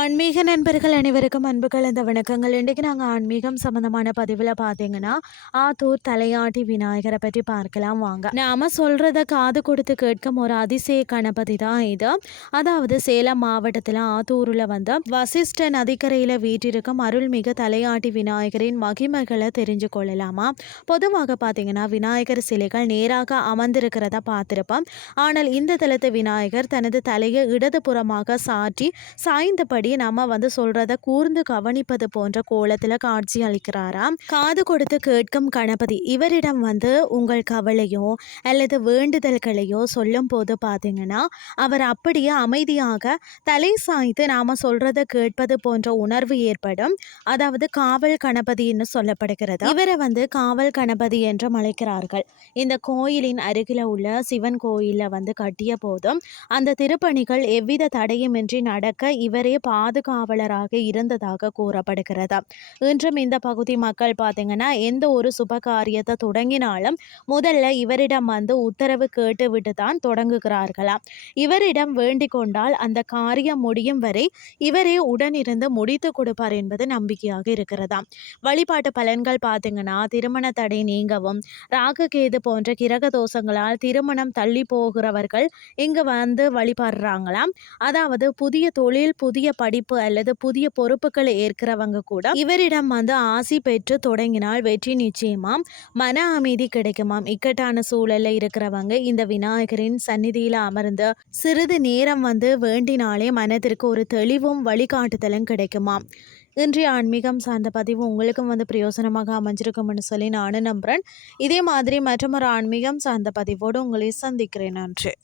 ஆன்மீக நண்பர்கள் அனைவருக்கும் அன்பு கலந்த வணக்கங்கள். இன்றைக்கு நாங்கள் ஆன்மீகம் சம்பந்தமான பதிவில் பார்த்தீங்கன்னா ஆத்தூர் தலையாட்டி விநாயகரை பற்றி பார்க்கலாம் வாங்க. நாம சொல்றத காது கொடுத்து கேட்கும் ஒரு அதிசய கணபதி தான் இது. அதாவது சேலம் மாவட்டத்தில் ஆத்தூரில் வந்து வசிஷ்ட நதிக்கரையில் வீட்டிருக்கும் அருள்மிகு தலையாட்டி விநாயகரின் மகிமைகளை தெரிஞ்சு கொள்ளலாமா. பொதுவாக பார்த்தீங்கன்னா விநாயகர் சிலைகள் நேராக அமர்ந்திருக்கிறத பார்த்திருப்போம். ஆனால் இந்த தலத்து விநாயகர் தனது தலையை இடதுபுறமாக சாற்றி சாய்ந்தபடி நம்ம வந்து சொல்றத கூர்ந்து கவனிப்பது போன்ற கோலத்துல காட்சி அளிக்கிறாராம். காது கொடுத்து கேட்கும் கணபதி இவரிடம் வந்து உங்கள் கவலையோ அல்லது வேண்டுதல்களையோ சொல்லும் போது பார்த்தீங்கன்னா அவர் அப்படியே அமைதியாக தலை சாய்த்து நாம சொல்றத கேட்பது போன்ற உணர்வு ஏற்படும். அதாவது காவல் கணபதின்னு சொல்லப்படுகிறது. இவரை வந்து காவல் கணபதி என்றும் அழைக்கிறார்கள். இந்த கோயிலின் அருகில உள்ள சிவன் கோயில வந்து கட்டிய போதும் அந்த திருப்பணிகள் எவ்வித தடையுமின்றி நடக்க இவரே பாதுகாவலராக இருந்ததாக கூறப்படுகிறது. இன்றும் இந்த பகுதி மக்கள் பார்த்தீங்கன்னா எந்த ஒரு சுப காரியத்தை தொடங்கினாலும் முதல்ல இவரிடம் வந்து உத்தரவு கேட்டுவிட்டு தான் தொடங்குகிறார்களாம். இவரிடம் வேண்டிக் கொண்டால் அந்த காரியம் முடியும் வரை இவரே உடனிருந்து முடித்து கொடுப்பார் என்பது நம்பிக்கையாக இருக்கிறதாம். வழிபாட்டு பலன்கள் பார்த்தீங்கன்னா திருமண தடை நீங்கவும், ராகு கேது போன்ற கிரக தோஷங்களால் திருமணம் தள்ளி போகிறவர்கள் இங்கு வந்து வழிபடுறாங்களாம். அதாவது புதிய தொழில், புதிய படிப்பு அல்லது புதிய பொறுப்புகளை ஏற்கிறவங்க கூட இவரிடம் வந்து ஆசி பெற்று தொடங்கினால் வெற்றி நிச்சயமாம். மன அமைதி கிடைக்குமாம். இக்கட்டான சூழல்ல இருக்கிறவங்க இந்த விநாயகரின் சந்நிதியில அமர்ந்து சிறிது நேரம் வந்து வேண்டினாலே மனதிற்கு ஒரு தெளிவும் வழிகாட்டுதலும் கிடைக்குமாம். இன்றைய ஆன்மீகம் சார்ந்த பதிவு உங்களுக்கும் வந்து பிரயோசனமாக அமைஞ்சிருக்கும்னு சொல்லி நானும் நம்புறேன். இதே மாதிரி மற்றொரு ஆன்மீகம் சார்ந்த பதிவோடு உங்களை சந்திக்கிறேன். நன்றி.